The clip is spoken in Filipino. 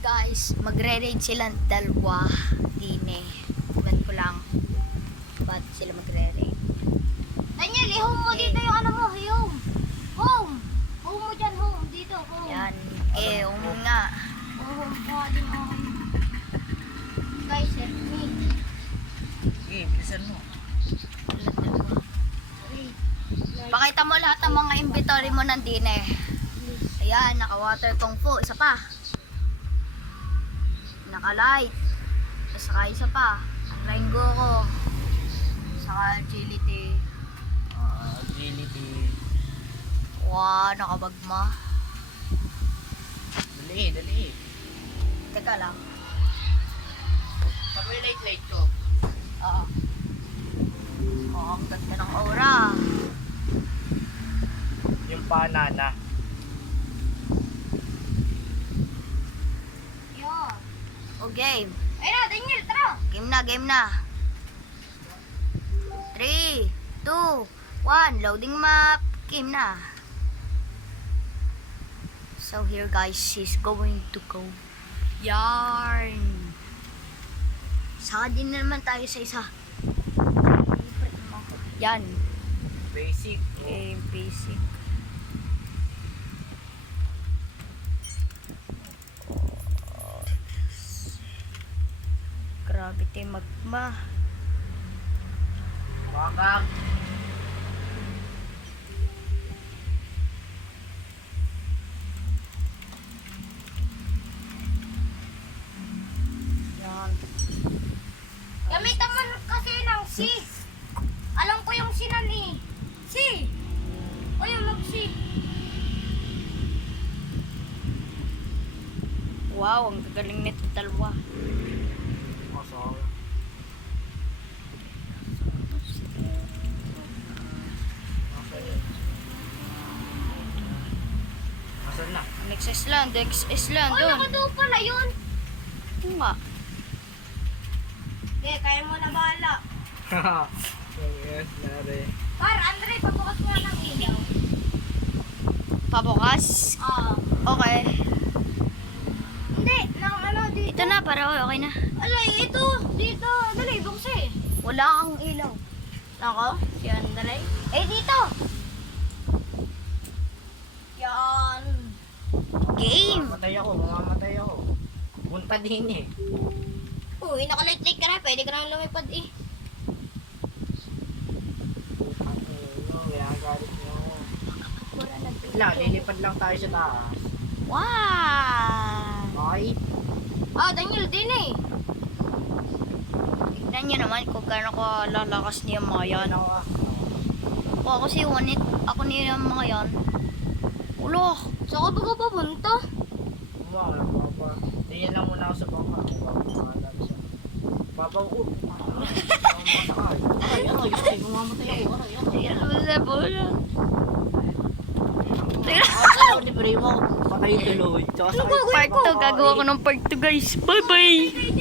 Guys, magre-raid silang dalawa din eh. Comment ko lang ba't sila magre-raid. Daniel, i-home mo dito yung ano mo, home. Home. Home mo dyan, home. Dito, home. Yan. Eh, nga. Home ko din ako. Guys, help me. Sige, bilisan mo. Wait. Pakita mo lahat ng mga inventory mo nandin eh. Ayan, naka-water kung fu. Isa pa. Naka-light. Saka isa pa. Rainbow ko. Saka agility. Agility. Wow, nakabagma. Dali, dali. Teka lang. Sabi light ko. Oo. Oh, ang ganda ng aura. Yung banana. Yan. O game. Ayun na, Daniel, tara. Game na, game na. 3, 2, 1. Loading map. Game na. So here guys, she's going to go. Yarn. Saka din naman tayo sa isa. Yan. Basic. Game basic. Gravity magma. Wagag. Yan. Gamitan mo kasi ng C. Alam ko yung C na ni. C. O yung mag-C. Wow, ang gagaling nito dalawa. Masal. Masal na. Next Island, next Island, O, doon. nakadaw pala yun. Ito nga. Okay, kaya mo na bahala. Yes, nare. Par, Andre, pabukas mo na ng ilaw. Pabukas? Ah. Okay. Hindi, ng ano dito. Ito na, para okay na. Alay, ito. Dito. Dali, buksin. Wala kang ilaw. Ako? Yan, dali. Eh, dito. Yan. Game! Mamamatay ako. Punta din eh. Uy, nakalight-light ka na. Pwede ka na lumipad eh. Galit niyo. Lang, lilipad lang tayo sa taas. Wow! Okay? Ah, Daniel din eh. Tignan nyo naman kung gaano ko lalakas niya mga yan. Ano ka? Ako kasi ako niya yung mga yan. Ulo! Saan ka ba papunta? Wala, papa. Tingin lang muna ako sa bangka. Papa, ay, mamamatay ako. Ayan mo sa bola. Ako, libre mo. Patay tuloy. Tsaka sa Part 2, gagawa ko ng part 2 guys. Bye bye!